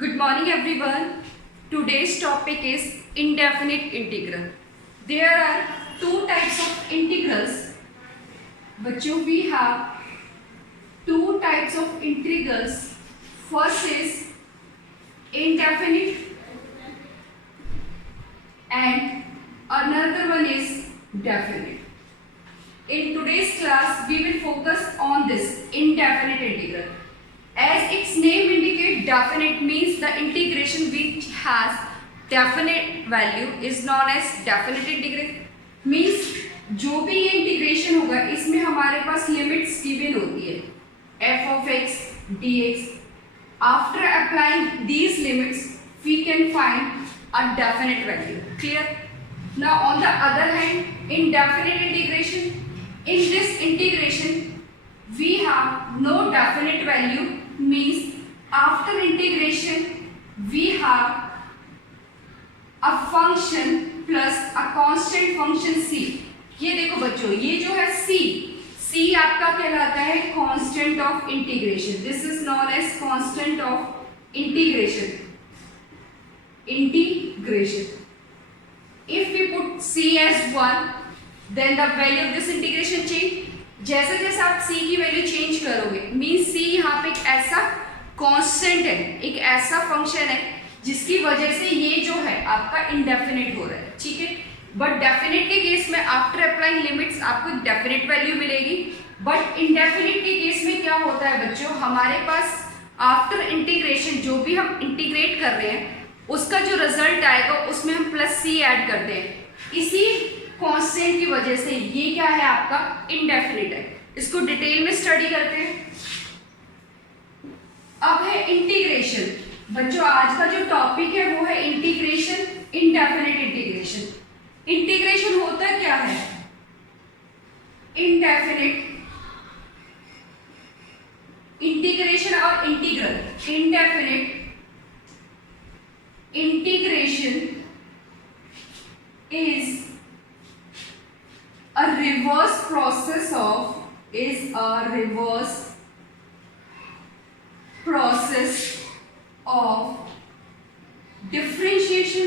Good morning everyone. Today's topic is indefinite integral. There are two types of integrals. बच्चों, we have two types of integrals. First is indefinite and another one is definite. In today's class, we will focus on this indefinite integral. As its name indicates, definite means the integration which has definite value is known as definite integral. Means जो भी ये integration होगा इसमें हमारे पास limits given होती है f of x dx. After applying these limits, we can find a definite value. Clear? Now on the other hand, indefinite integration. In this integration, we have no definite value. Means after integration we have a function plus a constant function c. ये देखो बच्चों, ये जो है c आपका कहलाता है constant of integration. This is known as constant of integration. If we put c as 1, then the value of this integration change. जैसे जैसे आप c की वैल्यू चेंज करोगे, मीन c यहाँ पे एक ऐसा कांस्टेंट है, एक ऐसा फंक्शन है जिसकी वजह से ये जो है आपका इंडेफिनिट हो रहा है. ठीक है, बट डेफिनेट के केस में आफ्टर अप्लाइंग लिमिट्स आपको डेफिनेट वैल्यू मिलेगी. बट इंडेफिनिट के केस में क्या होता है बच्चों, हमारे पास आफ्टर इंटीग्रेशन जो भी हम इंटीग्रेट कर रहे हैं उसका जो रिजल्ट आएगा उसमें हम प्लस c ऐड करते हैं. इसी कांस्टेंट की वजह से ये क्या है आपका इंडेफिनिट है. इसको डिटेल में स्टडी करते हैं. अब है इंटीग्रेशन. बच्चों, आज का जो टॉपिक है वो है इंटीग्रेशन, इंडेफिनिट इंटीग्रेशन. इंटीग्रेशन होता क्या है? इंडेफिनिट इंटीग्रेशन और integral. Indefinite integration is a reverse process of differentiation.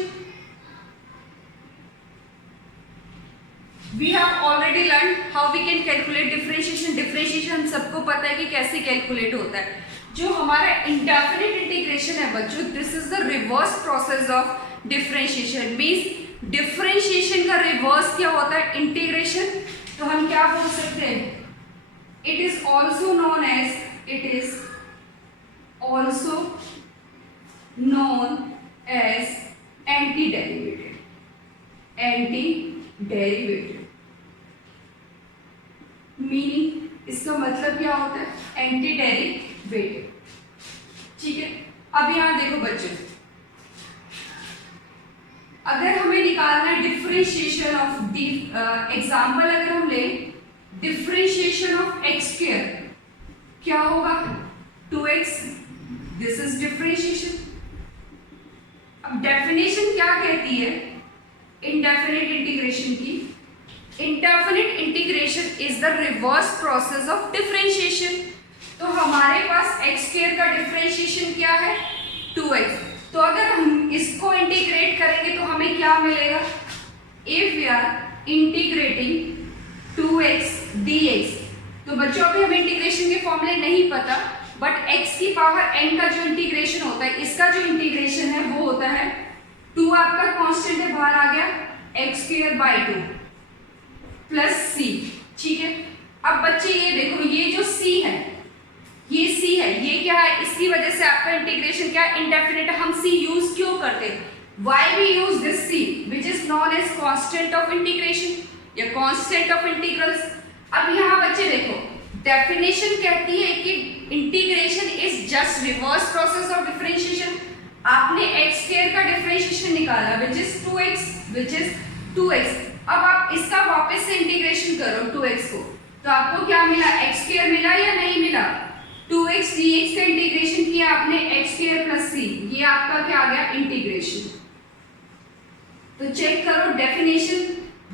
We have already learned how we can calculate differentiation. हम सबको पता है कि कैसे कैलकुलेट होता है. जो हमारा इंडेफिनिट इंटीग्रेशन है बच्चों, this is the reverse process of differentiation. Means differentiation का रिवर्स क्या होता है? इंटीग्रेशन. तो हम क्या बोल सकते हैं? It is also known as anti derivative. Meaning इसका मतलब क्या होता है? Anti derivative. ठीक है, अब यहां देखो बच्चों, अगर हमें निकालना है डिफरेंशिएशन ऑफ एग्जाम्पल अगर हम ले डिफरेंशिएशन ऑफ एक्स स्क्वायर, क्या होगा? 2x. This is differentiation. अब डेफिनेशन क्या कहती है इंडेफिनिट इंटीग्रेशन की? Indefinite integration is the reverse process of differentiation. तो हमारे पास एक्स स्क्वायर का डिफरेंशिएशन क्या है? 2x. तो अगर हम इसको इंटीग्रेट करेंगे तो हमें क्या मिलेगा? If we are integrating 2x dx. तो बच्चों अभी हमें इंटीग्रेशन के फॉर्मूले नहीं पता, बट x की पावर n का जो इंटीग्रेशन होता है, इसका जो इंटीग्रेशन है वो होता है 2 आपका कांस्टेंट है, बाहर आ गया x² 2 प्लस c. ठीक है, अब बच्चे ये देखो, ये जो c है, ये क्या है? इसकी वजह से आपका इंटीग्रेशन क्या इंडेफिनिट है. हम c यूज क्यों करते हैं? Why we use this c which is known as constant of integration या कांस्टेंट ऑफ इंटीग्रल्स. अब यहाँ बच्चे देखो, डेफिनेशन कहती है कि integration is just reverse process of differentiation. आपने x² का डिफरेंशिएशन निकाला which is 2x. अब आप इसका वापस से इंटीग्रेशन करो 2x को, तो आपको क्या मिला? x² मिला या नहीं मिला? 2x dx का इंटीग्रेशन किया आपने x² प्लस c. ये आपका क्या आ गया? इंटीग्रेशन. तो चेक करो डेफिनेशन.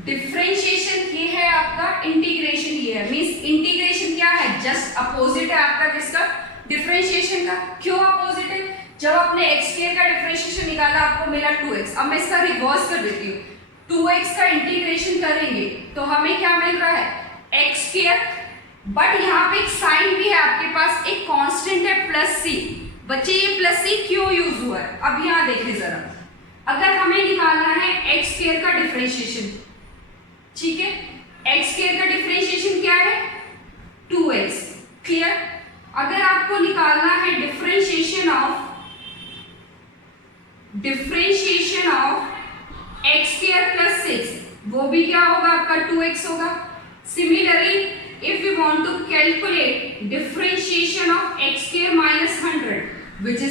डिफरेंशिएशन ये है आपका, इंटीग्रेशन ये है. मींस इंटीग्रेशन क्या है? जस्ट अपोजिट है आपका किसका? डिफरेंशिएशन का. क्यों अपोजिट है? जब आपने एक्स स्क्वायर का डिफरेंशिएशन निकाला आपको मिला 2x। अब मैं इसका रिवर्स कर देती हूँ, 2x का इंटीग्रेशन करेंगे तो हमें क्या मिल रहा है एक्स स्क्वायर, बट यहाँ पे एक साइन भी है आपके पास, एक कांस्टेंट है प्लस सी। बच्चे ये प्लस सी क्यों यूज हुआ है, अब यहाँ देखिए जरा, अगर हमें निकालना है एक्स स्क्वायर का डिफरेंशिएशन, ठीक है, एक्स स्क्वायर का डिफरेंशिएशन क्या है 2x, क्लियर। अगर आपको निकालना है differentiation of x square plus 6, वो भी क्या होगा आपका 2x होगा। Similarly if we want to calculate differentiation of x square minus 100 which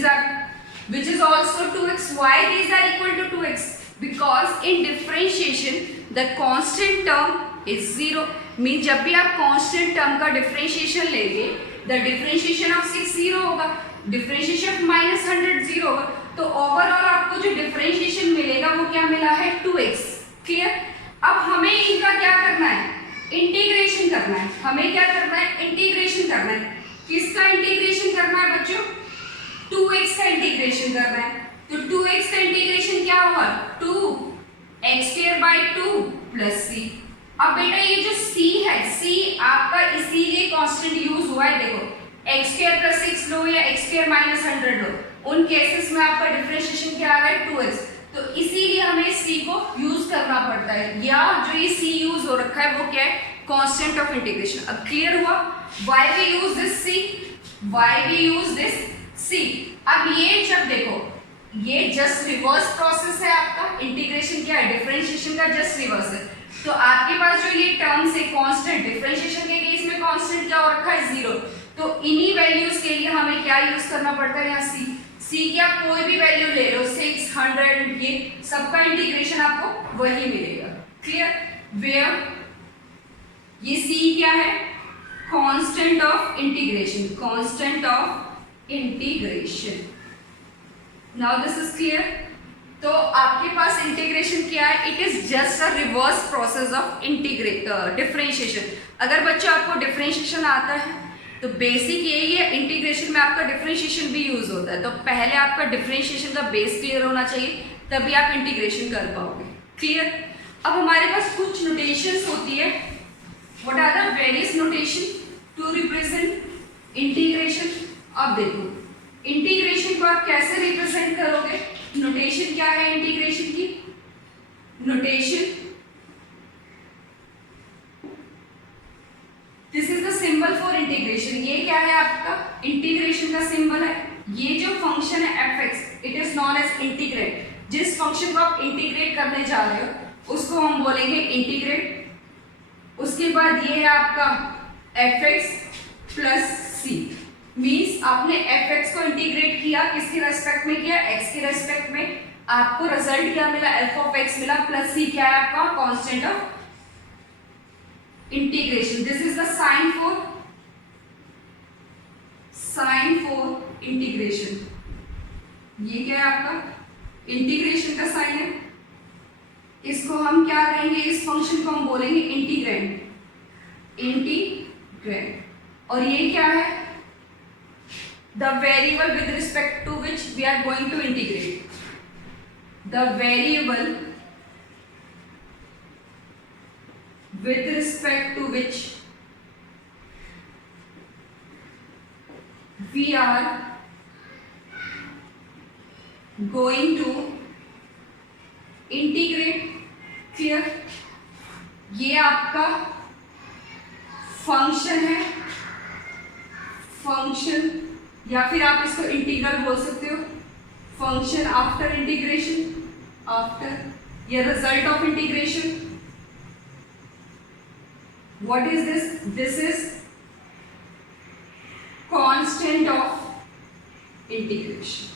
is also 2x, why these are equal to 2x, because in differentiation the constant term is 0, means जब भी आप constant term का differentiation लेंगे the differentiation of 6 0 होगा, differentiation of minus 100 0 होगा, तो overall आपको जो differentiation मिलेगा वो क्या मिला है 2x, क्लियर। अब हमें इनका क्या करना है इंटीग्रेशन करना है, हमें क्या करना है इंटीग्रेशन करना है। किसका इंटीग्रेशन करना है बच्चों 2x का इंटीग्रेशन करना है, तो 2x का इंटीग्रेशन क्या होगा 2x square by 2 plus c। अब बेटा ये जो c है, c आपका इसीलिए कांस्टेंट यूज हुआ है, देखो x स्क्वायर प्लस 6 लो या x स्क्वायर माइनस 100 लो, उन केसेस में आपका डिफरेंशिएशन क्या आ रहा है 2x, तो इसीलिए हमें c को यूज करना पड़ता है, या जो ये c यूज हो रखा है वो क्या है कांस्टेंट ऑफ इंटीग्रेशन। अब क्लियर हुआ why we use this c, why we use this c। अब ये जब देखो ये जस्ट रिवर्स प्रोसेस है आपका, इंटीग्रेशन क्या है डिफरेंशिएशन का जस्ट रिवर्स है, तो आपके पास जो ये टर्म्स है कांस्टेंट, डिफरेंशिएशन के केस में कांस्टेंट क्या हो रखा है 0, तो इन्हीं वैल्यूज के लिए हमें क्या यूज करना पड़ता है यहाँ c की आप कोई भी वैल्यू ले लो 600, ये सबका इंटीग्रेशन आपको वही मिलेगा, क्लियर। वेयर ये c क्या है constant of integration, constant of integration. Now this is clear. तो आपके पास इंटीग्रेशन क्या है, it is just a reverse process of differentiation. अगर बच्चा आपको डिफरेंशिएशन आता है तो बेसिक यही है, इंटीग्रेशन में आपका डिफरेंशिएशन भी यूज होता है, तो पहले आपका डिफरेंशिएशन का बेस क्लियर होना चाहिए तभी आप इंटीग्रेशन कर पाओगे, क्लियर। अब हमारे पास कुछ नोटेशंस होती है, what are the various notation to represent integration. अब देखो इंटीग्रेशन को आप कैसे रिप्रेजेंट करोगे, नोटेशन क्या है इंटीग्रेशन की, notation this is the symbol for integration. ये क्या है आपका इंटीग्रेशन का सिंबल है, ये जो फंक्शन है fx it is known as integrate. जिस फंक्शन को आप इंटीग्रेट करने जा रहे हो उसको हम बोलेंगे इंटीग्रेट। उसके बाद ये है आपका fx प्लस c, मीन्स आपने fx को इंटीग्रेट किया, किसके रेस्पेक्ट में किया x के रेस्पेक्ट में, आपको रिजल्ट क्या मिला f ऑफ x मिला, प्लस c क्या है आपका constant of integration. This is the sign for integration. ये क्या है आपका इंटीग्रेशन का साइन है, इसको हम क्या कहेंगे, इस फंक्शन को हम बोलेंगे इंटीग्रैंड, और ये क्या है the variable with respect to which we are going to integrate, the variable with respect to which we are going to integrate, clear। ये आपका फंक्शन है, फंक्शन या फिर आप इसको इंटीग्रल बोल सकते हो, फंक्शन आफ्टर इंटीग्रेशन, आफ्टर ये result of integration. What is this? This is constant of integration.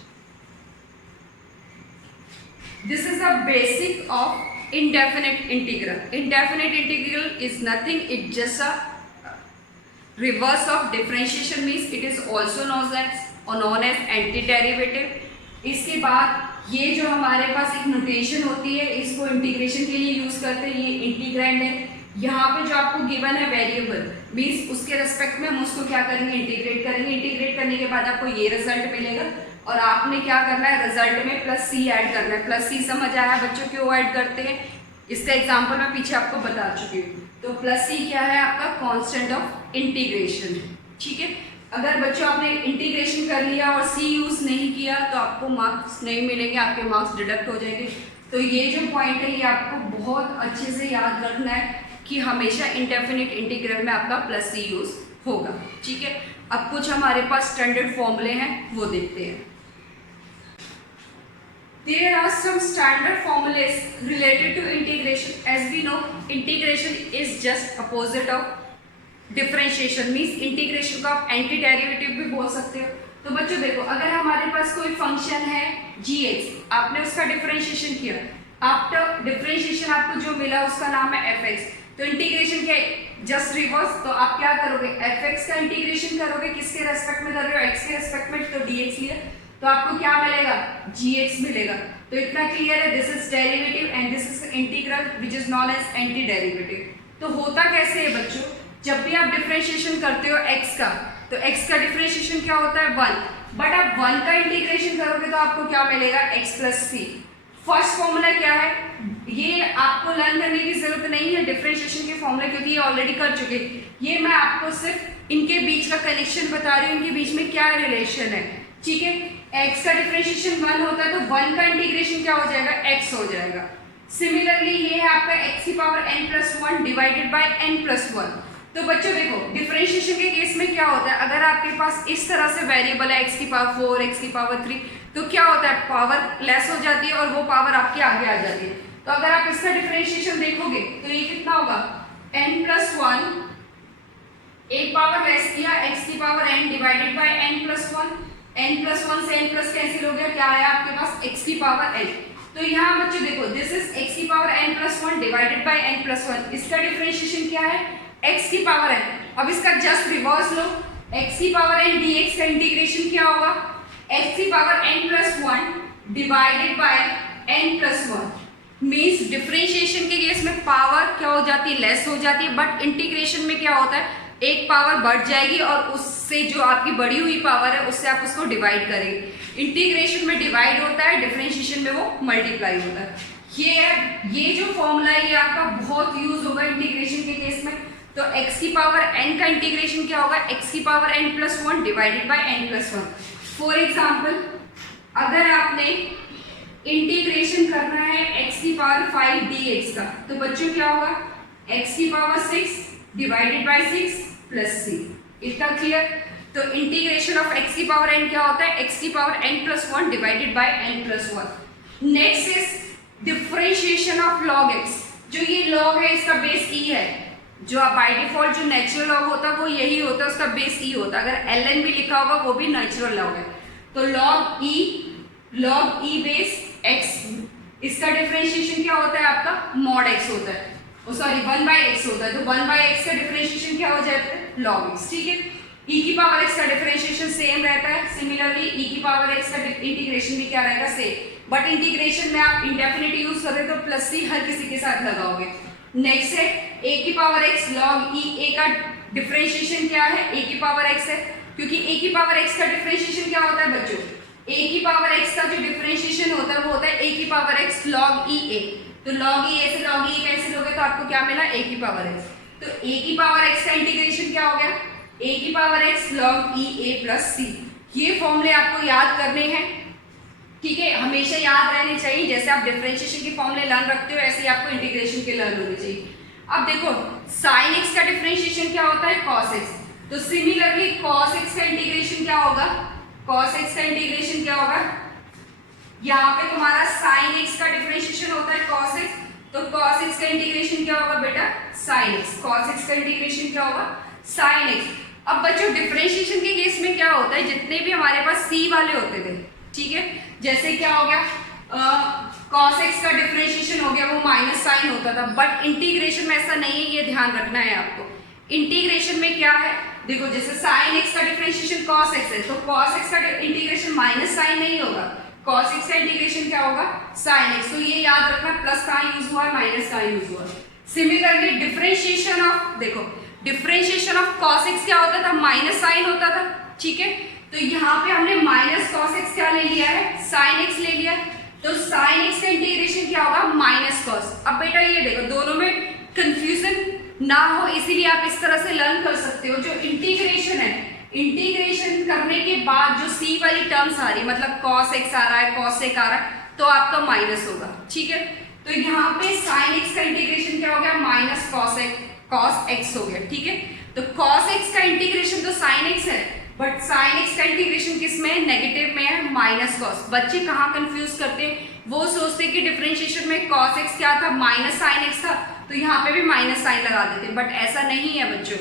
This is the basic of indefinite integral. Indefinite integral is nothing, it's just a reverse of differentiation, means it is also known as antiderivative. इसके बाद ये जो हमारे पास एक notation होती है, इसको integration के लिए यूज करते हैं, ये इंटीग्रैंड है। यहाँ पे जो आपको गिवन है वेरिएबल, मीन्स उसके रेस्पेक्ट में हम उसको क्या करेंगे इंटीग्रेट करेंगे, इंटीग्रेट करने के बाद आपको ये रिजल्ट मिलेगा, और आपने क्या करना है, रिजल्ट में प्लस सी ऐड करना है। प्लस सी समझ आया बच्चों क्यों ऐड करते हैं, इसका एग्जाम्पल मैं पीछे आपको बता चुकी हूँ। तो प्लस सी क्या है आपका, कांस्टेंट ऑफ इंटीग्रेशन। ठीक है, अगर बच्चों आपने इंटीग्रेशन कर लिया और सी यूज नहीं किया तो आपको मार्क्स नहीं मिलेंगे, आपके मार्क्स डिडक्ट हो जाएंगे। तो ये जो पॉइंट है ये आपको बहुत अच्छे से याद रखना है कि हमेशा इंडेफिनिट इंटीग्रल में आपका प्लस सी यूज होगा। ठीक है, अब कुछ हमारे पास स्टैंडर्ड फॉर्मूले हैं वो देखते हैं। There are some standard formulas related to integration. As we know, integration is just opposite of differentiation. Means integration को आप एंटी डेरिवेटिव भी बोल सकते हो। तो बच्चों देखो, अगर हमारे पास कोई फंक्शन है gx, आपने उसका डिफरेंशिएशन किया, आफ्टर डिफरेंशिएशन आपको जो मिला उसका नाम है fx। तो इंटीग्रेशन क्या है, जस्ट रिवर्स। तो आप क्या करोगे, fx का इंटीग्रेशन करोगे, किसके रेस्पेक्ट में कर रहे हो, x के रेस्पेक्ट में, तो dx लिया तो आपको क्या मिलेगा, gx मिलेगा। तो इतना क्लियर है, this is derivative and this is integral which is known as anti derivative. तो होता कैसे है बच्चों, जब भी आप डिफरेंशिएशन करते हो x का, तो x का डिफरेंशिएशन क्या होता है 1, बट आप 1 का इंटीग्रेशन करोगे तो आपको क्या मिलेगा, x प्लस सी। फर्स्ट फॉर्मूला क्या है, ये आपको लर्न करने की जरूरत नहीं है डिफरेंशिएशन के फॉर्मूले, क्योंकि ये ऑलरेडी कर चुके। ये मैं आपको सिर्फ इनके बीच का कनेक्शन बता रही हूँ, इनके बीच में क्या रिलेशन है। ठीक है, x का डिफरेंशिएशन 1 होता है तो 1 का इंटीग्रेशन क्या हो जाएगा, x हो जाएगा। सिमिलरली ये है आपका x की power n plus 1 divided by n plus 1। तो बच्चों देखो, डिफरेंशिएशन के केस में क्या होता है, अगर आपके पास इस तरह से वेरिएबल है x की पावर 4, x की पावर 3, तो क्या होता है, पावर लेस हो जाती है और वो पावर आपके आगे आ जाती है। तो अगर आप इसका डिफरेंशिएशन देखोगे तो ये कितना होगा, n प्लस 1, एक पावर लेस किया x की power n divided by n plus 1, n plus 1 से n प्लस कैंसिल हो गया, क्या आया आपके पास x की पावर n। तो यहाँ बच्चों देखो, दिस इज x की power n plus 1 divided by n plus 1, इसका डिफरेंशिएशन क्या है, x की पावर n। अब इसका जस्ट रिवर्स लो, x की पावर n dx का इंटीग्रेशन क्या होगा, x की power n plus 1 divided by n plus 1। Means differentiation के केस में पावर क्या हो जाती है, लेस हो जाती है, बट इंटीग्रेशन में क्या होता है, एक पावर बढ़ जाएगी और उससे जो आपकी बढ़ी हुई पावर है उससे आप उसको डिवाइड करेंगे। इंटीग्रेशन में डिवाइड होता है, डिफरेंशिएशन में वो मल्टीप्लाई होता है। ये जो फॉर्मूला है ये आपका बहुत यूज होगा इंटीग्रेशन के केस में। तो x की पावर n का इंटीग्रेशन क्या होगा, x की power n plus 1 divided by n plus 1। For example, अगर आपने इंटीग्रेशन करना है x की पावर 5 dx का, तो बच्चों क्या होगा, x की पावर 6 डिवाइडेड बाय 6 प्लस सी। इतना क्लियर। तो इंटीग्रेशन ऑफ x की पावर n क्या होता है, x की power n plus 1 divided by n plus 1। Next is differentiation of log x। जो ये log है इसका बेस e है, जो बाय डिफॉल्ट जो नेचुरल लॉग होता है वो यही होता है, उसका बेस e होता है। अगर ln भी लिखा होगा वो भी नेचुरल लॉग है। तो log e बेस x, इसका डिफरेंशिएशन क्या होता है आपका, मॉड x होता है, सॉरी 1 बाय x होता है। तो 1 बाय x का डिफरेंशिएशन क्या हो जाता है, log x। ठीक है, e की पावर x का डिफरेंशिएशन सेम रहता है। सिमिलरली e की पावर x का इंटीग्रेशन भी क्या रहेगा, सेम। बट इंटीग्रेशन में आप इंडेफिनिट यूज कर रहे हो तो प्लस सी हर किसी के साथ लगाओगे। नेक्स्ट है a की power x log e, a का डिफरेंशिएशन क्या है, a की पावर x है, क्योंकि a की पावर x का डिफरेंशिएशन क्या होता है बच्चों, a की पावर x का जो डिफरेंशिएशन होता है वो होता है a की power x log e a। तो log e a से log e कैंसिल हो गया तो आपको क्या मिला, a की पावर x। तो a की पावर x का इंटीग्रेशन क्या हो गया, a की power x log e a plus c। ये फॉर्मूले आपको याद करने हैं। ठीक है, हमेशा याद रहने चाहिए। जैसे आप डिफरेंशिएशन के फॉर्मूले लर्न रखते हो ऐसे ही आपको इंटीग्रेशन के लर्न होने चाहिए। अब देखो, sin x का डिफरेंशिएशन क्या होता है, cos x। तो सिमिलरली cos x का इंटीग्रेशन क्या होगा, cos x का इंटीग्रेशन क्या होगा, यहाँ पे तुम्हारा sin x का डिफरेंशिएशन होता है cos x, तो cos x का इंटीग्रेशन क्या होगा बेटा, sin x। cos x का इंटीग्रेशन क्या होगा, sin x। अब बच्चों डिफरेंशिएशन के केस में क्या होता है, जितने भी हमारे पास c वाले होते थे, ठीक है, जैसे क्या हो गया, cos x का डिफरेंशिएशन हो गया, वो माइनस साइन होता था। बट इंटीग्रेशन में ऐसा नहीं है, ये ध्यान रखना है आपको। इंटीग्रेशन में क्या है, देखो जैसे sin x का डिफरेंशिएशन cos x है, तो cos x का इंटीग्रेशन माइनस साइन नहीं होगा, cos x का इंटीग्रेशन क्या होगा, sin x। तो ये याद रखना, प्लस का यूज हुआ है, माइनस का यूज हुआ है। सिमिलरली डिफरेंशिएशन ऑफ, देखो डिफरेंशिएशन ऑफ cos x क्या होता था, माइनस साइन होता था। ठीक है, तो यहाँ पे हमने माइनस कॉस एक्स क्या ले लिया है, साइन एक्स ले लिया। तो साइन एक्स का इंटीग्रेशन क्या होगा, माइनस कॉस। अब बेटा ये देखो दोनों में कंफ्यूजन ना हो इसीलिए आप इस तरह से लर्न कर सकते हो। जो इंटीग्रेशन है, इंटीग्रेशन करने के बाद जो सी वाली टर्म्स आ रही है, मतलब कॉस एक्स आ रहा है, कॉस सेक आ रहा है, तो आपका माइनस होगा, ठीक है। तो यहाँ पे साइन एक्स का इंटीग्रेशन क्या हो गया, माइनस कॉस एक्स हो गया, ठीक है। तो कॉस एक्स का इंटीग्रेशन तो साइन एक्स है, बट साइन एक्स का इंटीग्रेशन किस में है, नेगेटिव में है, माइनस कॉस। बच्चे कहाँ कंफ्यूज करते हैं, वो सोचते हैं कि डिफरेंशिएशन में कॉस एक्स क्या था, माइनस साइन एक्स था, तो यहाँ पे भी माइनस साइन लगा देते, बट ऐसा नहीं है बच्चों।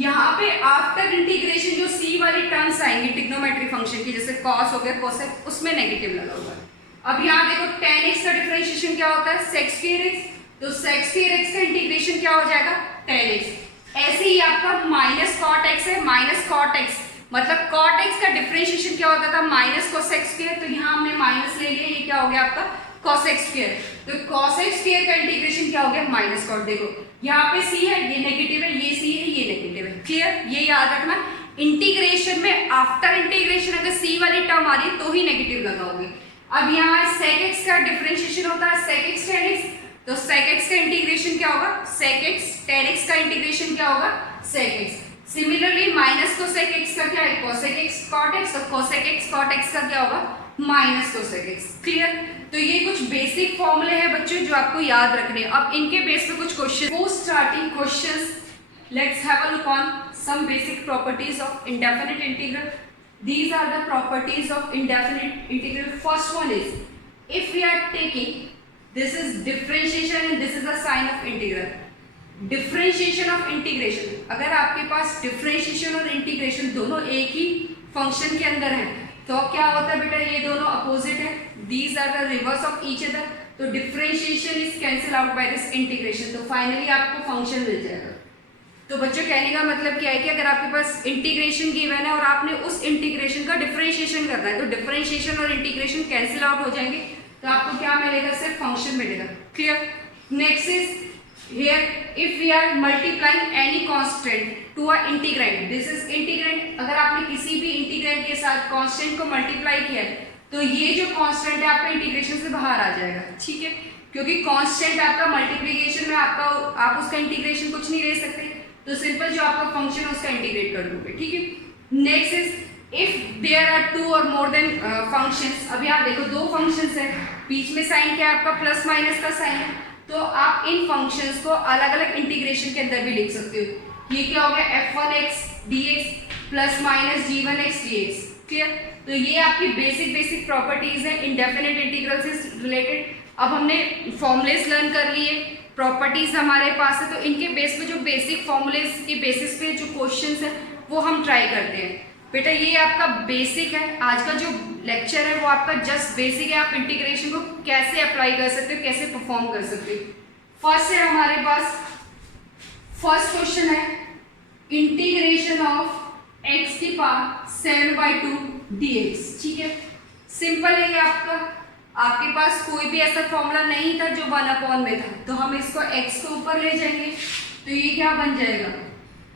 यहाँ पे आफ्टर इंटीग्रेशन जो सी वाली टर्म्स आएंगी ट्रिग्नोमेट्री फंक्शन की, जैसे कॉस हो गया, कोसेक, उसमें नेगेटिव लगा हुआ है। अब यहाँ देखो tan x का डिफरेंशिएशन क्या होता है, sec square x, तो sec square x का इंटीग्रेशन क्या हो जाएगा, tan x। ऐसे ही आपका माइनस cot x है, माइनस cot x, मतलब cot x का डिफरेंशिएशन क्या होता था, माइनस cosec square, तो यहाँ हमने माइनस ले लिया, ये क्या हो गया आपका cosec square। तो cosec square का इंटीग्रेशन क्या हो गया, माइनस cot। देखो यहाँ पे c है, ये नेगेटिव है, ये c है, ये नेगेटिव है, क्लियर। ये याद रखना, इंटीग्रेशन में आफ्टर इंटीग्रेशन अगर c वाली टर्म आ रही है तो ही नेगेटिव लगाओगे। अब यहाँ sec x का डिफरेंशिएशन होता है sec x tan x, तो sec x का इंटीग्रेशन क्या होगा, sec x, tan x का इंटीग्रेशन क्या होगा, sec x। Similarly minus cosec x का क्या है, cosec x cot x, तो cosec x cot x का क्या होगा, माइनस cosec x, क्लियर। तो ये कुछ बेसिक फॉर्मूले हैं बच्चों जो आपको याद रखने हैं। अब इनके बेस पे कुछ क्वेश्चन, वो starting questions, let's have a look on some basic properties of indefinite integral. These are the properties of indefinite integral. First one is, if we are taking, this is differentiation and this is the sign of integral. Differentiation of integration, अगर आपके पास differentiation और integration दोनों एक ही function के अंदर है तो क्या होता है बेटा, ये दोनों opposite है, these are the reverse of each other, तो differentiation is cancel out by this integration, तो finally आपको function मिल जाएगा। तो बच्चों कहने का मतलब क्या है कि अगर आपके पास इंटीग्रेशन गिवन है और आपने उस इंटीग्रेशन का डिफरेंशिएशन करना है, तो डिफरेंशिएशन और इंटीग्रेशन कैंसिल आउट हो जाएंगे, तो आपको क्या मिलेगा, सिर्फ फंक्शन मिलेगा, clear. Next is here, if we are multiplying any constant to a integrand, this is integrand, अगर आपने किसी भी इंटीग्रैंड के साथ कांस्टेंट को मल्टीप्लाई किया है तो ये जो कांस्टेंट है आपका इंटीग्रेशन से बाहर आ जाएगा, ठीक है, क्योंकि कांस्टेंट आपका मल्टीप्लिकेशन में आपका, आप उसका इंटीग्रेशन कुछ नहीं ले सकते, तो सिंपल जो आपका फंक्शन है उसका इंटीग्रेट कर दोगे, ठीक है। Next is if there are two और मोर देन फंक्शंस, अभी आप देखो दो फंक्शंस है, बीच में साइन क्या है आपका, प्लस माइनस का साइन है, तो आप इन फंक्शंस को अलग अलग इंटीग्रेशन के अंदर भी लिख सकते हो। ये क्या हो गया, f1x dx plus minus g1x dx, clear. तो ये आपकी बेसिक प्रॉपर्टीज है इंडेफिनिट इंटीग्रल से रिलेटेड। अब हमने फॉर्मूलेस लर्न कर लिए, प्रॉपर्टीज हमारे पास है, तो इनके बेस पे जो बेसिक फॉर्मूलेस के बेसिस पे जो क्वेश्चंस है वो हम ट्राई करते हैं। बेटा ये आपका बेसिक है, आज का जो लेक्चर है वो आपका जस्ट बेसिक है, आप इंटीग्रेशन को कैसे अप्लाई कर सकते हो, कैसे परफॉर्म कर सकते हो। फर्स्ट है हमारे पास, फर्स्ट क्वेश्चन है इंटीग्रेशन ऑफ x की पावर 7/2 dx, ठीक है, सिंपल है ये आपका। आपके पास कोई भी ऐसा फॉर्मूला नहीं था जो 1/, में था, तो हम इसको x को ऊपर ले जाएंगे, तो ये क्या बन जाएगा,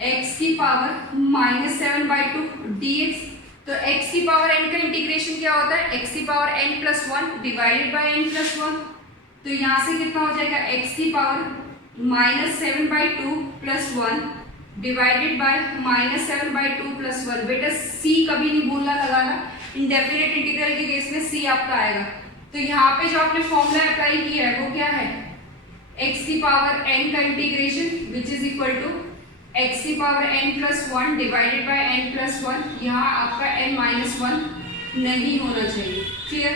x की पावर -7/2 dx। तो x की पावर n का इंटीग्रेशन क्या होता है, x की power n+1 divided by n+1, तो यहाँ से कितना हो जाएगा, x की पावर -7/2 + 1 डिवाइडेड बाय -7/2 + 1। बेटा c कभी नहीं भूलना लगाना, इंडेफिनिट इंटीग्रल के केस में c आपका आएगा। तो यहाँ पे जो आपने फॉर्मूला अप्लाई किया है वो क्या है, x की पावर n का integration which is equal to x की power n+1 divided by n+1, यहाँ आपका n-1 नहीं होना चाहिए, क्लियर,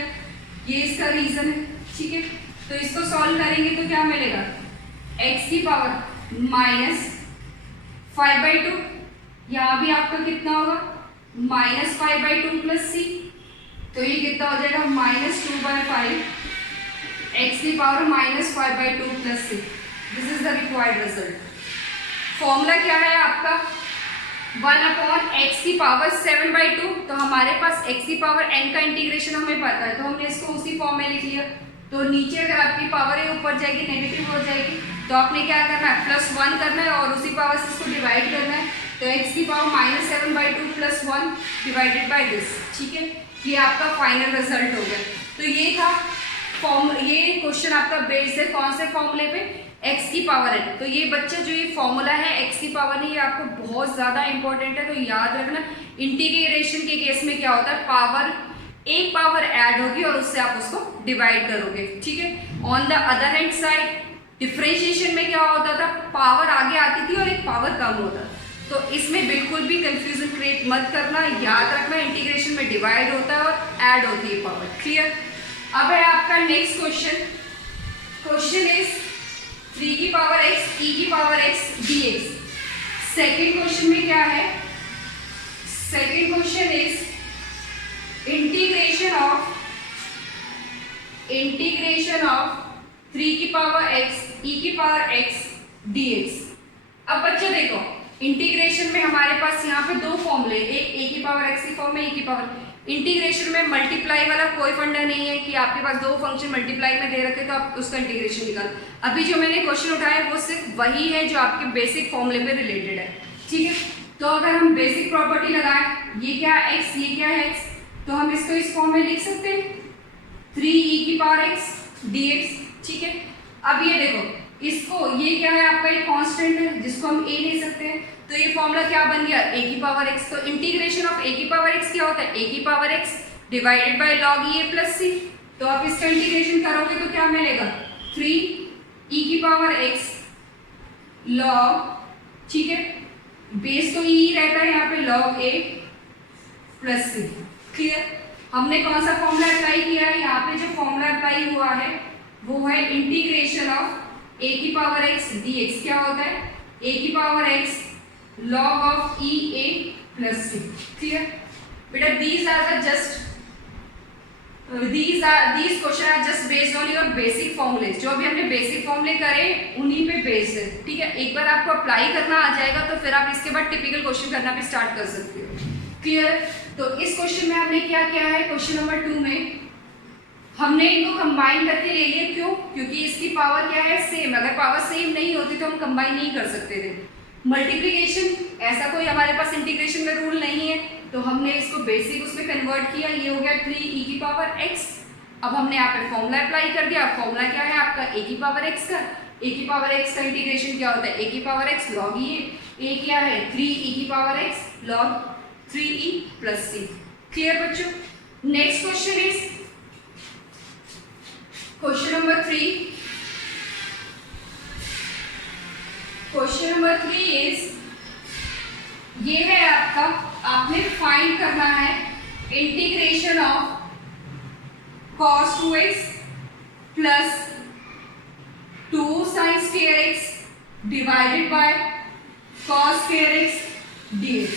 ये इसका रीजन है, ठीक है। तो इसको सॉल्व करेंगे तो क्या मिलेगा, x की पावर -5/2, यहाँ भी आपका कितना होगा, -5/2 + c, तो ये कितना हो जाएगा, -2/5, x की power -5/2 + c। This is the required result. Formula क्या है आपका, 1/x की पावर 7/2, तो हमारे पास x की पावर n का इंटीग्रेशन हमें पता है, तो हमने इसको उसी फॉर्म में लिख लिया। तो नीचे अगर आपकी पावर है ऊपर जाएगी, नेगेटिव हो जाएगी, तो आपने क्या करना है, +1 करना है और उसी पावर से इसको डिवाइड करना है, तो x की पावर -7/2 + 1 डिवाइडेड बाय दिस, ठीक है। ये आपका फाइनल रिजल्ट हो गया। तो ये था ये क्वेश्चन आपका बेस्ड है कौन से फॉर्मूले पे, x की पावर n। तो ये बच्चा जो ये फॉर्मूला है x की पावर नहीं, ये आपको बहुत ज्यादा इंपॉर्टेंट है, तो याद रखना। इंटीग्रेशन के केस में क्या होता है, पावर एक पावर ऐड होगी और उससे आप उसको डिवाइड करोगे, ठीक है। On the other hand side differentiation में क्या होता था, पावर आगे आती थी और एक पावर कम होता। तो इसमें बिल्कुल भी कंफ्यूजन क्रिएट मत करना, याद रखना इंटीग्रेशन में डिवाइड होता है और ऐड होती है पावर, क्लियर। अब है आपका नेक्स्ट क्वेश्चन। क्वेश्चन इज 3 की पावर x e की power x dx। Second question में क्या है, second question is integration of 3 की पावर x e की पावर x dx। अब बच्चे देखो, इंटीग्रेशन में हमारे पास यहाँ पे दो फॉर्मूले, एक a की पावर x की फॉर्म है, e की पावर। इंटीग्रेशन में मल्टीप्लाई वाला कोई फंडा नहीं है कि आपके पास दो फंक्शन मल्टीप्लाई में दे रखे तो आप उसका इंटीग्रेशन निकालो। अभी जो मैंने क्वेश्चन उठाया वो सिर्फ वही है जो आपके बेसिक फॉर्मूले पे रिलेटेड है, ठीक है। तो अगर हम बेसिक प्रॉपर्टी लगाएं, ये क्या है x, ये क्या है x, तो हम इसको इस फॉर्म में लिख सकते हैं 3e की पावर x dx, ठीक है। अब ये देखो, इसको ये क्या है आपका एक कांस्टेंट है जिसको हम a ले सकते हैं, तो ये फॉर्मूला क्या बन गया a की पावर x। तो इंटीग्रेशन ऑफ a की पावर x क्या होता है, a की power x divided bye log e a plus c। तो आप इसका इंटीग्रेशन करोगे तो क्या मिलेगा, 3e की पावर x log, ठीक है, बेस तो e रहता है यहाँ पे, log a plus c, clear. हमने कौन सा फॉर्मूला अप्लाई किया है, यहाँ पे जो फॉर्मूला अप्लाई हुआ है वो है इंटीग्रेशन ऑफ a की पावर x dx। क्या होता है, a की power x log of e a plus c, clear बेटा। these question are just based on your basic formulas। जो भी हमने बेसिक फॉर्मूले करे उन्हीं पे बेस्ड है, ठीक है। एक बार आपको अप्लाई करना आ जाएगा तो फिर आप इसके बाद टिपिकल क्वेश्चन करना भी स्टार्ट कर सकते हो, क्लियर। तो इस क्वेश्चन में हमने क्या किया है, क्वेश्चन नंबर 2 में हमने इनको कंबाइन करके ले लिया, क्यों, क्योंकि इसकी पावर क्या है, सेम। अगर पावर सेम नहीं होती तो हम कंबाइन नहीं कर सकते थे। मल्टीप्लिकेशन ऐसा कोई हमारे पास इंटीग्रेशन में रूल नहीं है, तो हमने इसको बेसिक उसमें कन्वर्ट किया, ये हो गया 3e की पावर x। अब हमने यहाँ पे फॉर्मूला अप्लाई कर दिया। फॉर्मूला क्या है आपका, a की पावर x का, a की पावर x का इंटीग्रेशन क्या होता है, a की power x log e a क्या है 3e की power x log 3e plus c, clear बच्चों। Next question is question number 3। Question number 3 is, ये है आपका, आपने फाइंड करना है integration of cos 2x plus 2 sin square x divided by cos square x dx।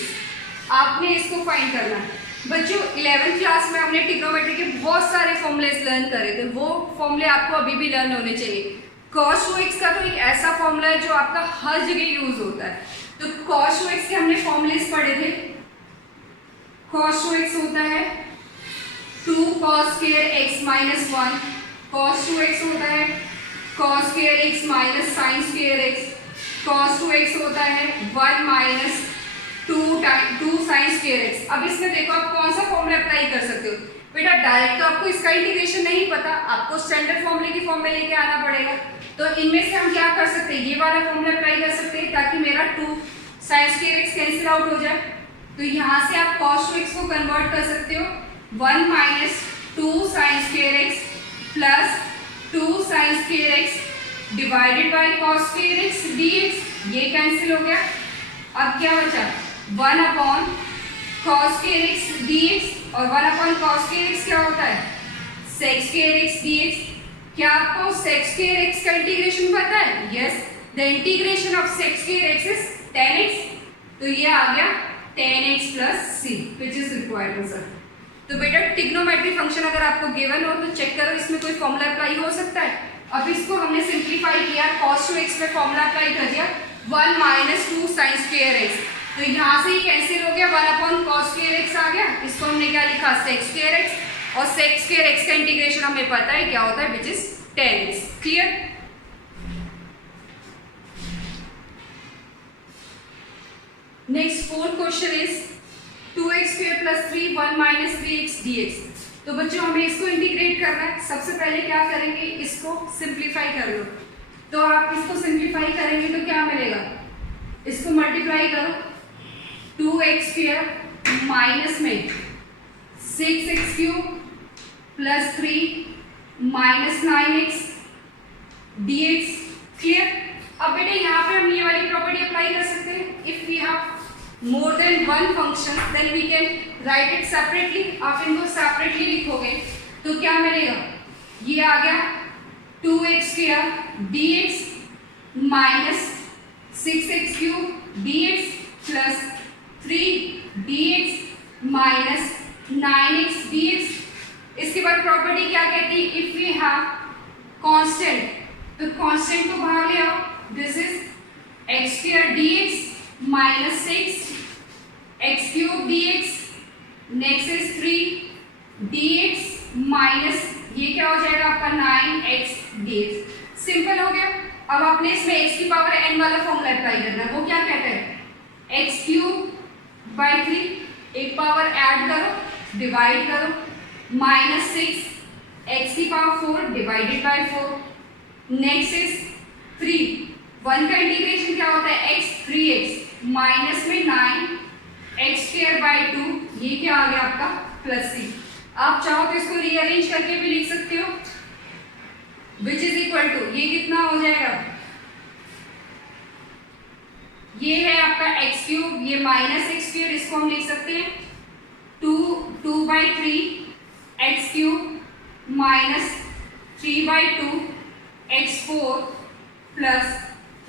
आपने इसको फाइंड करना है बच्चों। 11th क्लास में हमने ट्रिग्नोमेट्री के बहुत सारे फॉर्मूलेस लर्न करे थे, वो फॉर्मूले आपको अभी भी लर्न होने चाहिए। cos 2x का तो एक ऐसा फॉर्मूला है जो आपका हर जगह यूज होता है। तो cos 2x के हमने फॉर्मूलेस पढ़े थे। cos 2x होता है 2 cos square x minus 1, cos 2x होता है cos square x minus sin square x, cos 2x होता है 1 minus 2 sin square x। अब इसमें देखो आप कौन सा फॉर्मूला अप्लाई कर सकते हो बेटा। डायरेक्ट तो आपको इसका इंटीग्रेशन नहीं पता, आपको स्टैंडर्ड फॉर्मूले की फॉर्म में लेके आना पड़ेगा। तो इनमें से हम क्या कर सकते हैं, ये वाला फॉर्मूला अप्लाई कर सकते हैं ताकि मेरा 2 sin square x cancel out हो जाए। तो यहाँ से आप cos 2x को कन्वर्ट कर सकते हो 1 minus 2 sin square x plus 2 sin square x divided by cos square x dx। ये कैंसिल हो गया। अब क्या बचा, 1 upon cos square x dx, और 1 अपॉन cos square x क्या होता है, sec square x dx। क्या आपको sec square x का इंटीग्रेशन पता है? Yes, the integration of sec square x is 10x। तो ये आ गया 10x plus c which is required answer. तो बेटा ट्रिग्नोमेट्री फंक्शन अगर आपको गिवन हो तो चेक करो इसमें कोई फॉर्मूला अप्लाई हो सकता है। अब इसको हमने सिंप्लीफाई किया, cos 2x में फॉर्मूला अप्लाई कर दिया 1 minus 2 sin square x। तो यहाँ से ही कैंसिल हो गया, 1 अपॉन cos square x आ गया। इसको हमने क्या लिखा, sec square x, और sec square x का इंटीग्रेशन हमें पता है क्या होता है, which is 10x, clear. Next fourth question is 2x square plus 3 1 minus 3x dx। तो बच्चों हमें इसको इंटीग्रेट करना है। सबसे पहले क्या करेंगे, इसको सिंप्लीफाई कर लो। तो आप इसको सिंप्लीफाई करेंगे तो क्या मिलेगा, इसको मल्टीप्लाई करो, 2x स्क्वायर माइनस में 6x cube plus 3 minus 9x dx। Clear. अब बेटे यहाँ पे हम ये वाली प्रॉपर्टी अप्लाई कर सकते हैं। If we have more than one function then we can write it separately. आप इनको सेपरेटली लिखोगे तो क्या मिलेगा, ये आ गया 2x square dx minus 6x cube dx plus 3 dx minus 9x dx। इसके बाद प्रॉपर्टी क्या कहती है, इफ वी हैव कांस्टेंट, तो कांस्टेंट को बाहर ले आओ। This is x square dx minus 6 x cube dx, next is 3 dx minus ये क्या हो जाएगा आपका 9x dx। सिंपल हो गया। अब आपने इसमें x की पावर n वाला फॉर्मूला अप्लाई करना है। वो क्या कहते हैं, x क्यूब बाई 3, एक पावर ऐड करो डिवाइड करो माइनस 6 x की power 4 divided by 4। Next is 3, 1 का इंटीग्रेशन क्या होता है, x 3x माइनस में 9 x स्क्वायर बाई 2, ये क्या आ गया आपका प्लस c। आप चाहो तो इसको रीअरेंज करके भी लिख सकते हो, विच इज इक्वल टू ये कितना हो जाएगा, ये है आपका x क्यूब, ये माइनस x स्क्वायर, इसको हम लिख सकते हैं 2 by 3 x cube minus 3 by 2 x4 plus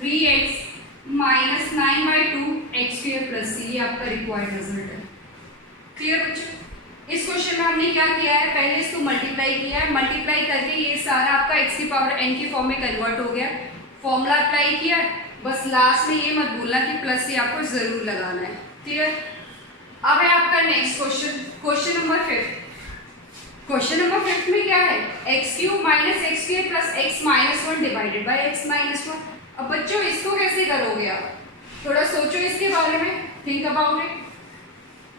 3x minus 9 by 2 x square plus c। ये आपका रिक्वायर्ड रिजल्ट है। क्लियर बच्चों। इस क्वेश्चन में हमने क्या किया है, पहले इसको मल्टीप्लाई किया है, मल्टीप्लाई करके ये सारा आपका x की पावर n की फॉर्म में कन्वर्ट हो गया, फॉर्मूला अप्लाई किया। बस लास्ट में ये मत भूलना कि प्लस c आपको जरूर लगाना है। क्लियर। अब है आपका next question, question number 5। Question number 5 में क्या है, x cube minus x square plus x minus 1 divided by x minus 1। अब बच्चों इसको कैसे करोगे आप, थोड़ा सोचो इसके बारे में, थिंक अबाउट इट।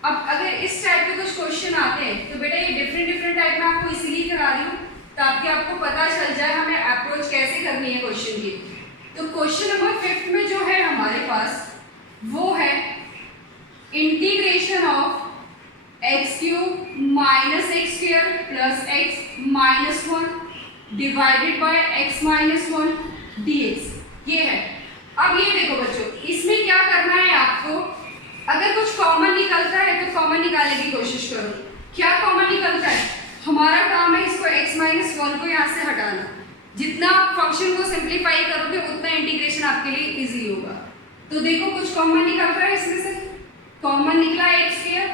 अब अगर इस टाइप के कुछ क्वेश्चन आते हैं तो बेटा ये डिफरेंट टाइप में आपको इसीलिए करा रही हूँ ताकि आपको पता चल जाए हमें अप्रोच कैसे करनी है क्वेश्चन की। तो क्वेश्चन नंबर 5 में जो है हमारे पास वो है integration of x cube minus x square plus x minus 1 divided by x minus 1 dx। ये है। अब ये देखो बच्चों, इसमें क्या करना है आपको, अगर कुछ कॉमन निकलता है तो कॉमन निकालने की कोशिश करो। क्या कॉमन निकलता है, हमारा काम है इसको x माइनस 1 को यहाँ से हटाना। जितना आप फंक्शन को सिंप्लीफाई करोगे उतना इंटीग्रेशन आपके लिए इजी होगा। तो देखो कुछ कॉमन निकल रहा है इसमें से, कॉमन निकला x square,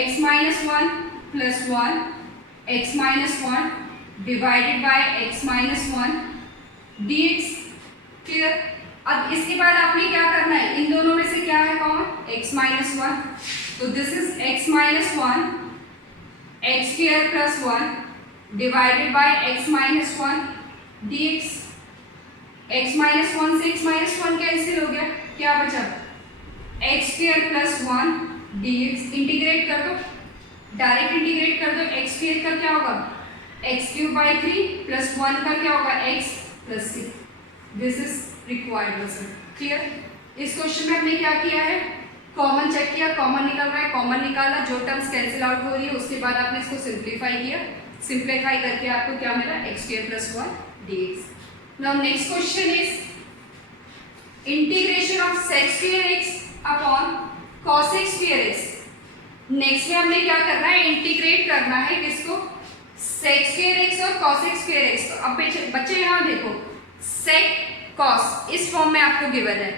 x minus 1 plus 1 x minus 1 divided by x minus 1 dx। Clear. अब इसके बाद आपने क्या करना है, इन दोनों में से क्या है कॉमन, x माइनस 1, तो this is x minus 1 x square plus 1 divided by x minus 1 dx। x minus 1 से x माइनस 1 कैंसिल हो गया, क्या बचा x square plus 1 dx। Integrate कर दो, डायरेक्ट इंटीग्रेट कर दो, x स्क्वायर का क्या होगा x क्यूब बाई 3 प्लस 1 का क्या होगा x plus c। This is required result. Clear. इस क्वेश्चन में हमने क्या किया है, कॉमन चेक किया, कॉमन निकल रहा है, कॉमन निकाला, जो टर्म्स कैंसिल आउट हो रही है उसके बाद आपने इसको सिंप्लीफाई किया, सिंप्लीफाई करके आपको क्या मिला x square plus 1 dx। Now next question is integration of sec square x upon cos square x। Next में हमने क्या करना है, इंटीग्रेट करना है किसको, sec स्क्वायर x और cos स्क्वायर x। तो अब बच्चे यहाँ देखो, sec cos इस फॉर्म में आपको गिवन है,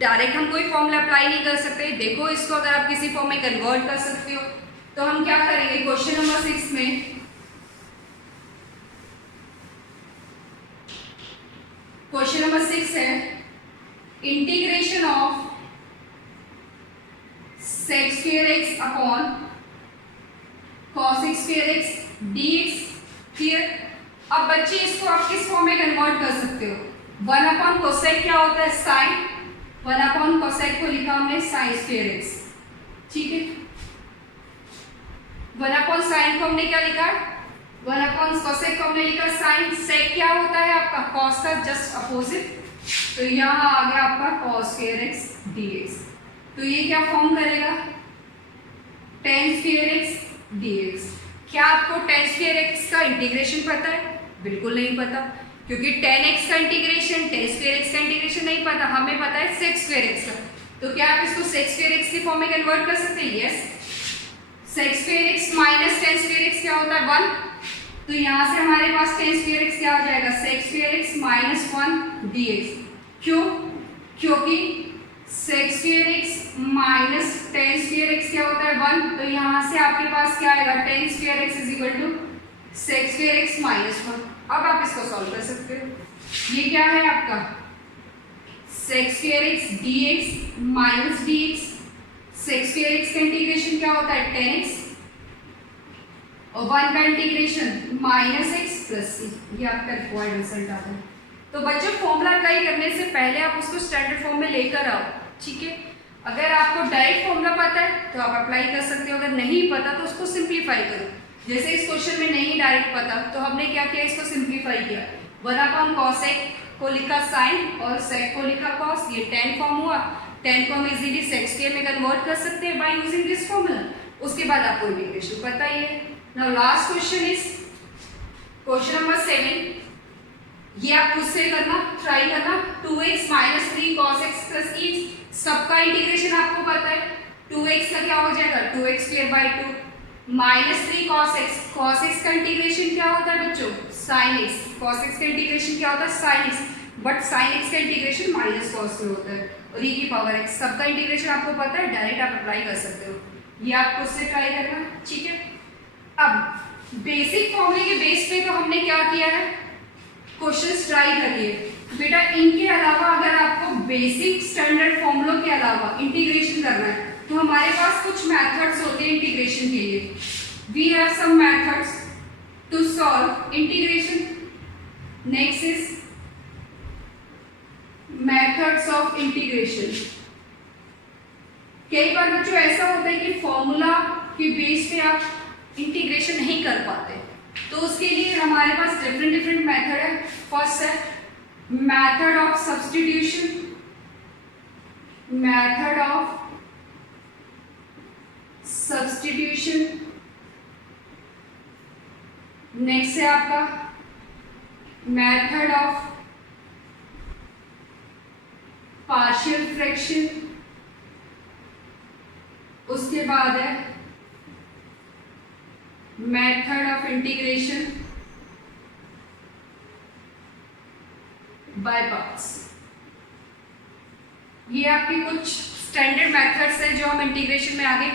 डायरेक्ट हम कोई फॉर्मूला अप्लाई नहीं कर सकते। देखो इसको अगर आप किसी फॉर्म में कन्वर्ट कर सकते हो तो हम क्या करेंगे, क्वेश्चन नंबर 6 में क्वेश्चन नंबर 6 है integration of sec square x upon cos square x dx। Clear. अब बच्चे इसको आप किस फॉर्म में कन्वर्ट कर सकते हो, 1 अपॉन कोसेक क्या होता है साइन, 1 अपॉन कोसेक को लिखा हमने साइन स्क्वायर एक्स, ठीक है। 1 अपॉन साइन को हमने क्या लिखा, 1 अपॉन कोसेक को हमने लिखा साइन। सेक क्या होता है आपका, कॉस का जस्ट अपोजिट, तो यहाँ आ गया आपका कॉस स्क्वायर एक्स dx। तो ये क्या फॉर्म करेगा, tan स्क्वायर एक्स dx। क्या आपको tan स्क्वायर एक्स का इंटीग्रेशन पता है? बिल्कुल नहीं पता, क्योंकि tan x का इंटीग्रेशन, tan स्क्वायर x का इंटीग्रेशन नहीं पता, हमें पता है sec स्क्वायर x का। तो क्या आप इसको sec स्क्वायर x की फॉर्म में कन्वर्ट कर सकते हैं? Yes. sec square x minus tan square x क्या होता है, 1। तो यहाँ से हमारे पास tan स्क्वायर x क्या हो जाएगा, sec square x minus 1 dx। क्यों? क्योंकि sec square x minus tan square x क्या होता है, 1। तो यहाँ से आपके पास क्या आएगा, tan square x is equal to sec square x minus 1। अब आप इसको सॉल्व कर सकते हो। ये क्या है आपका sec square x dx minus dx। sec square x का इंटीग्रेशन क्या होता है, tan x, और 1 का integration minus x plus c। ये आपका रिक्वायर्ड रिजल्ट आता है। तो बच्चों फॉर्मूला अप्लाई करने से पहले आप उसको स्टैंडर्ड फॉर्म में लेकर आओ, ठीक है। अगर आपको डायरेक्ट फॉर्मूला पता है तो आप अप्लाई कर सकते हो, अगर नहीं पता तो उसको सिंप्लीफाई करो। जैसे इस क्वेश्चन में नहीं डायरेक्ट पता तो हमने क्या किया, इसको सिंप्लीफाई किया। 1 अपॉन कॉसेक को लिखा साइन और सेक को लिखा कॉस, ये tan फॉर्म हुआ। tan को हम इजीली सेक स्क्वायर में कन्वर्ट कर सकते हैं बाय यूजिंग दिस फॉर्मूला। उसके बाद आपको इंटीग्रेशन पता ही है। Now last question is question number 7। ये आप खुद से करना, ट्राई करना। 2x minus 3 cos x plus e, सबका इंटीग्रेशन आपको पता है। 2x का क्या हो जाएगा, 2x square by 2 minus 3 cos x। cos x का इंटीग्रेशन क्या होता है बच्चों, sin x। cos x का इंटीग्रेशन क्या होता है, sin x, but sin x का इंटीग्रेशन माइनस cos में होता है, और e की पावर x। सबका इंटीग्रेशन आपको पता है, डायरेक्ट आप अप्लाई कर सकते हो। ये आप खुद से ट्राई करना, ठीक है। अब बेसिक फॉर्मूले के बेस पे तो हमने क्या किया है, क्वेश्चंस ट्राई करिए बेटा। इनके अलावा अगर आपको बेसिक स्टैंडर्ड फॉर्मूलों के अलावा इंटीग्रेशन करना है तो हमारे पास कुछ मेथड्स होते हैं इंटीग्रेशन के लिए। We have some methods to solve integration. Next is methods of integration. कई बार बच्चों ऐसा होता है कि फॉर्मूला के बेस पे आप इंटीग्रेशन नहीं कर पाते, तो उसके लिए हमारे पास डिफरेंट मेथड है। फर्स्ट है method of substitution, method of substitution. Next है आपका मेथड ऑफ पार्शियल फ्रैक्शन। उसके बाद है method of integration by parts. ये आपके कुछ स्टैंडर्ड मेथड्स हैं जो हम इंटीग्रेशन में आगे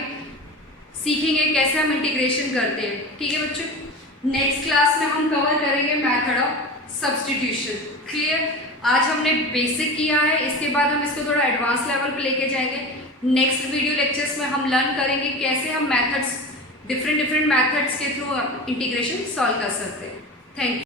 सीखेंगे, कैसे हम इंटीग्रेशन करते हैं, ठीक है बच्चों। नेक्स्ट क्लास में हम कवर करेंगे मेथड ऑफ सब्स्टिट्यूशन। क्लियर? आज हमने बेसिक किया है, इसके बाद हम इसको थोड़ा एडवांस लेवल पे लेके जाएंगे। नेक्स्ट वीडियो लेक्चर्स में हम लर्न करेंगे कैसे हम मेथड्स, डिफरेंट मेथड्स के थ्रू इंटीग्रेशन सॉल्व कर सकते हैं। Thank you.